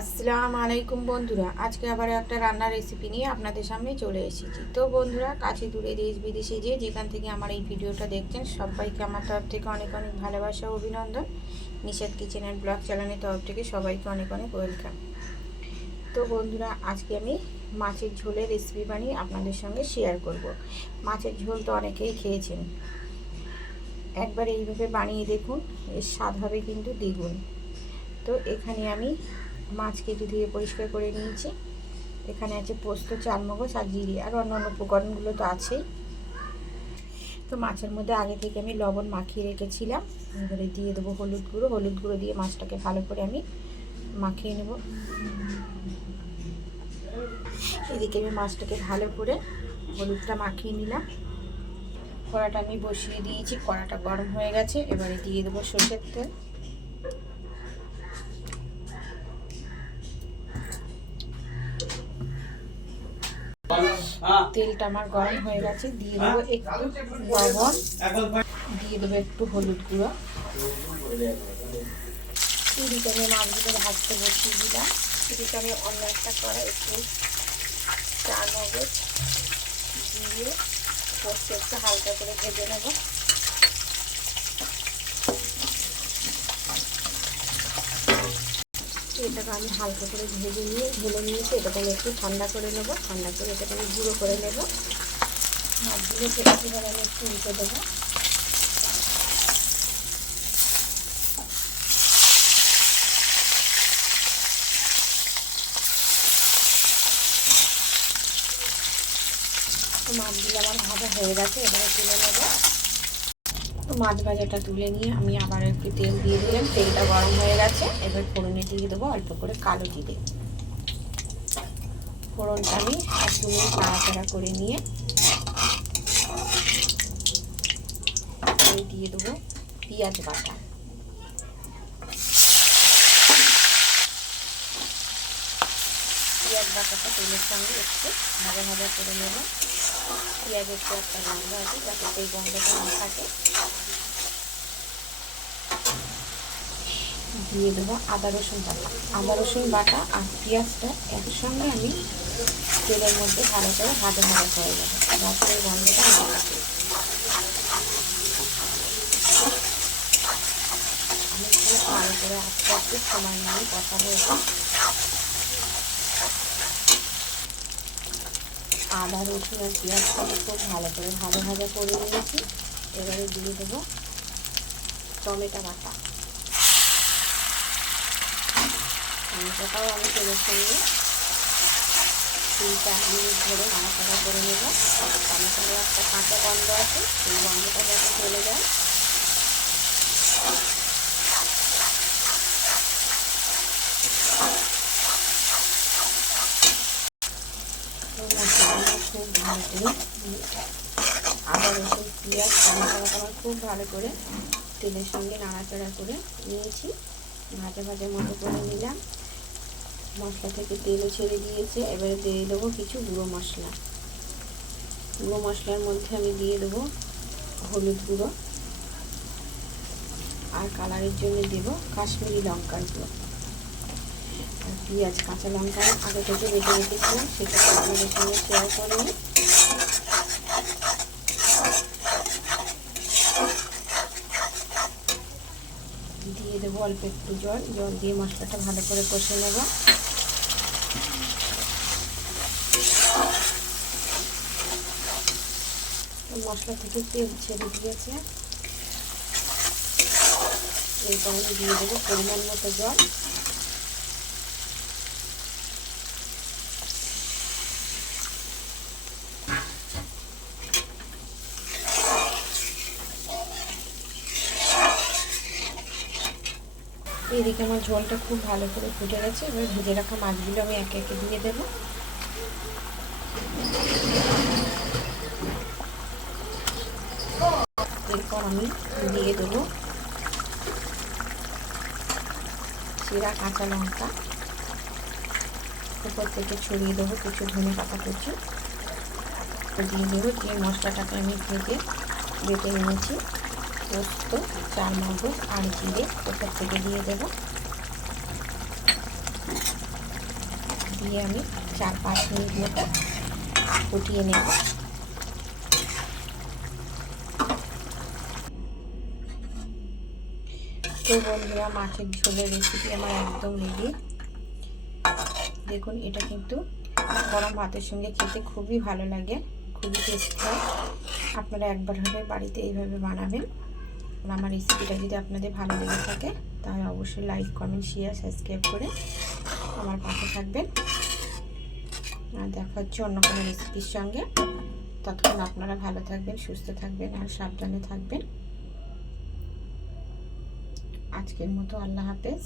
আসসালামু আলাইকুম বন্ধুরা, আজকে আবার একটা রান্নার রেসিপি নিয়ে আপনাদের সামনে চলে এসেছি। তো বন্ধুরা, কাছে দূরে দেশ বিদেশে যেখান থেকে আমার এই ভিডিওটা দেখছেন, সবাইকে আমার তরফ থেকে অনেক অনেক ভালোবাসা ও অভিনন্দন। নিশাদ কিচেন অ্যান্ড ব্লগ চ্যানেলের তরফ থেকে সবাইকে অনেক অনেক ওয়েলকাম। তো বন্ধুরা, আজকে আমি মাছের ঝোলের রেসিপি বানিয়ে আপনাদের সঙ্গে শেয়ার করব। মাছের ঝোল তো অনেকেই খেয়েছেন, একবার এইভাবে বানিয়ে দেখুন, এর স্বাদ হবে কিন্তু দ্বিগুণ। তো এখানে আমি মাছ কেটে ধুয়ে পরিষ্কার করে নিয়েছি। এখানে আছে পোস্ত, চালমগজ আর জিরে, আর অন্যান্য উপকরণগুলো তো আছেই। তো মাছের মধ্যে আগে থেকে আমি লবণ মাখিয়ে রেখেছিলাম। এবারে দিয়ে দেবো হলুদ গুঁড়ো দিয়ে মাছটাকে ভালো করে আমি মাখিয়ে নেব। এদিকে আমি মাছটাকে ভালো করে হলুদটা মাখিয়ে নিলাম। কড়াটা আমি বসিয়ে দিয়েছি, কড়াটা গরম হয়ে গেছে। এবারে দিয়ে দেবো সরষের তেল। তেলটা আমার গরম হয়ে গেছে, দিয়ে দেবো একটু লবণ, দিয়ে দেবো একটু হলুদ গুঁড়ো। এদিকে আমি মাছগুলো ভাজতে বসিয়ে দিলাম। এদিকে আমি অন্য একটা কড়াই একটু চালমগজ দিয়ে পোস্ত একটু হালকা করে ভেজে নেব। এটাকে আমি হালকা করে ঢেলে নিয়েছি। এটাকে আমি একটু ঠান্ডা করে নেব। ঠান্ডা করে এটাকে আমি গুঁড়ো করে নেব। মাছগুলো সেটাকে এবার আমি একটু উল্টে দেবো। মাছগুলো আমার ভাজা হয়ে গেছে, এবারে তুলে নেব। তো মাছ ভাজাটা তুলে নিয়ে আমি আবার একটু তেল দিয়ে দিলাম। তেলটা গরম হয়ে গেছে, এবার ফোড়নে দিয়ে দেবো অল্প করে কালো জিরে। ফোড়নটা আমি 1 মিনিট নাড়াচাড়া করে নিয়ে দিয়ে দেবো পেঁয়াজ বাটা। পেঁয়াজ বাটাটা তেলের সঙ্গে একটু ভাজা ভাজা করে নেব। পেঁয়াজের তো একটা গন্ধ আছে, যাতে সেই গন্ধটা না থাকে। দিয়ে দেবো আদা রসুন বাটা। আদা রসুন বাটা আর পেঁয়াজটা একসঙ্গে আমি তেলের মধ্যে ভালো করে ভাজা ভাজা করে দেবো, যাতে এই গন্ধটা না থাকে। আমি খুব ভালো করে আস্তে আস্তে সময় নিয়ে কষাবো। আদা রসুন আর পেঁয়াজটা খুব ভালো করে ভাজা ভাজা করে নিয়েছি। এবারে দিয়ে দেবো টমেটো বাটা। টমেটোটাও আমি তেলের সঙ্গে 3-4 মিনিট ধরে নাড়াচাড়া করে নেব। টমেটোর একটা কাঁচা গন্ধ আছে, সেই গন্ধটা যাতে চলে যায়। খুব ভালো করে আদা রসুন পেঁয়াজ টমেটোটা আমার খুব ভালো করে তেলের সঙ্গে নাড়াচাড়া করে নিয়েছি। ভাজা ভাজা মতো করে নিলাম। মশলা থেকে তেলও ছেড়ে দিয়েছে। এবারে দিয়ে দেবো কিছু গুঁড়ো মশলা। গুঁড়ো মশলার মধ্যে আমি দিয়ে দেবো হলুদ গুঁড়ো, আর কালারের জন্য দেবো কাশ্মীরি লঙ্কার গুঁড়ো। আর পেঁয়াজ কাঁচা লঙ্কা আগে থেকে বেটে রেখেছিলাম, সেটাকে আপনাদের সঙ্গে শেয়ার করে নিই। দিয়ে দেবো অল্প একটু জল দিয়ে মশলাটা ভালো করে কষে নেব। মশলা থেকে তেল ছেড়ে দিয়েছে, এরপর আমি দিয়ে দেবো পরিমাণ মতো জল। এদিকে আমার ঝোলটা খুব ভালো করে ফুটে গেছে। এবার ভেজে রাখা মাছগুলো আমি একে একে দিয়ে দেবো। এরপর আমি দিয়ে দেবো চিরা কাঁচা লঙ্কা, উপর থেকে ছড়িয়ে দেবো কিছু ধনে পাতা কুচি, দিয়ে দেবো যে মশলাটাকে আমি ভেজে বেটে নিয়েছি, পোস্ত, চালমগজ আর জিরে উপর থেকে দিয়ে দেবো। দিয়ে আমি 4-5 মিনিট মতো ফুটিয়ে নেব। তো বন্ধুরা, মাছের ঝোলের রেসিপি আমার একদম রেডি। দেখুন, এটা কিন্তু গরম ভাতের সঙ্গে খেতে খুবই ভালো লাগে, খুবই টেস্টি হয়। আপনারা একবার হলে বাড়িতে এইভাবে বানাবেন। আর আমার রেসিপিটা যদি আপনাদের ভালো লেগে থাকে তাহলে অবশ্যই লাইক, কমেন্ট, শেয়ার, সাবস্ক্রাইব করে আমার পাশে থাকবেন। আর দেখা হচ্ছে অন্য কোনো রেসিপির সঙ্গে। ততক্ষণ আপনারা ভালো থাকবেন, সুস্থ থাকবেন আর সাবধানে থাকবেন। আজকের মতো আল্লাহ হাফেজ।